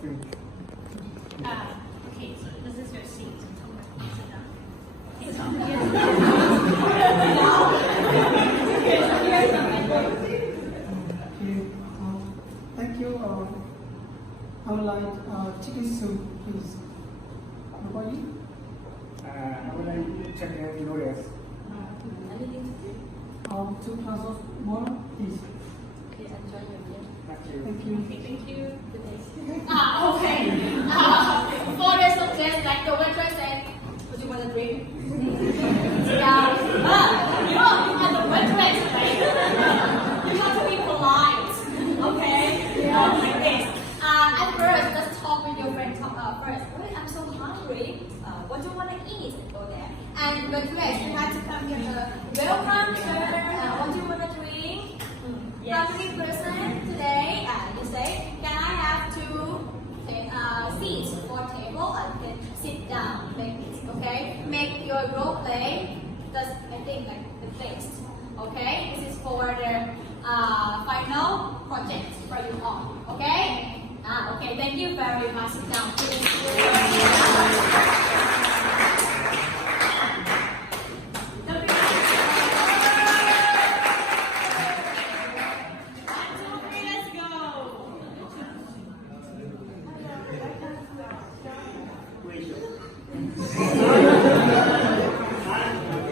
free. Okay, so this is your seat. Thank you. I would like chicken soup, please. How about you? I would like chicken noodles. Two glass of water, please. Thank you. Thank you. Okay, thank you. Okay. For the subject, like the waitress said, would you want a drink? Yeah. You are the waitress, right? You have to be polite. Okay? Like this. At first, let's talk with your friend first. Wait, I'm so hungry. What do you want to eat? Go there. And waitress, you have to come here. Welcome, sir. What do you want to drink? How many person today? You say, can I have two seats for table and then sit down, make it, okay? Make your role play, just I think like the best, okay? This is for the final project for you all, okay? Okay, thank you very much. Sit down, please.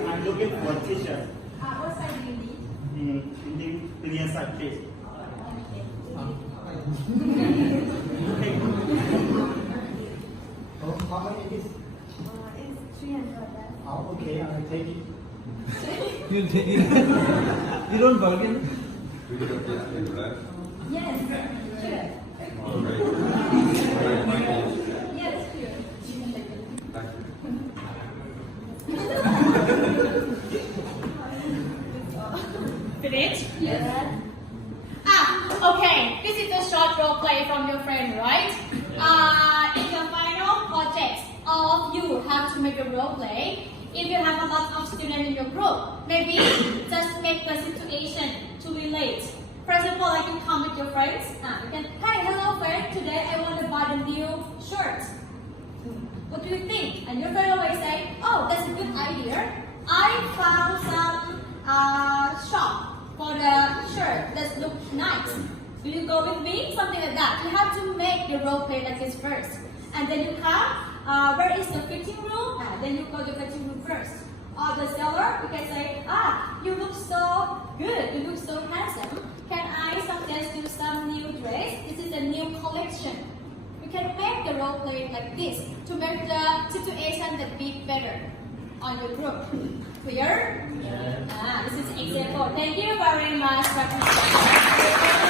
I'm looking for a teacher. What size do you need? In the inside, please. How many is this? It's 300. Oh, okay, I'll take it. You you don't bargain? We could have just been black. Yes, sure. All right. All right, Yes, sure. thank you. Finish? Yes. Okay. This is a short role play from your friend, right? In the final project, all of you have to make a role play. If you have a lot of students in your group, maybe just make the situation to relate. For example, like you come with your friends. You can, hey, hello friend, today I want to buy the new shirt. What do you think? And your friend always say, oh, that's a good idea. I found some shop for the shirt that looks nice. Will you go with me? Something like that. You have to make the role play like this first. And then you come, where is the fitting room? Then you go to the fitting room first. Or the seller, you can say, you look so good, you look so handsome. Can I suggest you some new dress? This is a new collection. You can make the role play like this to make the situation that be better on your group. Clear? This is example. Thank you very much.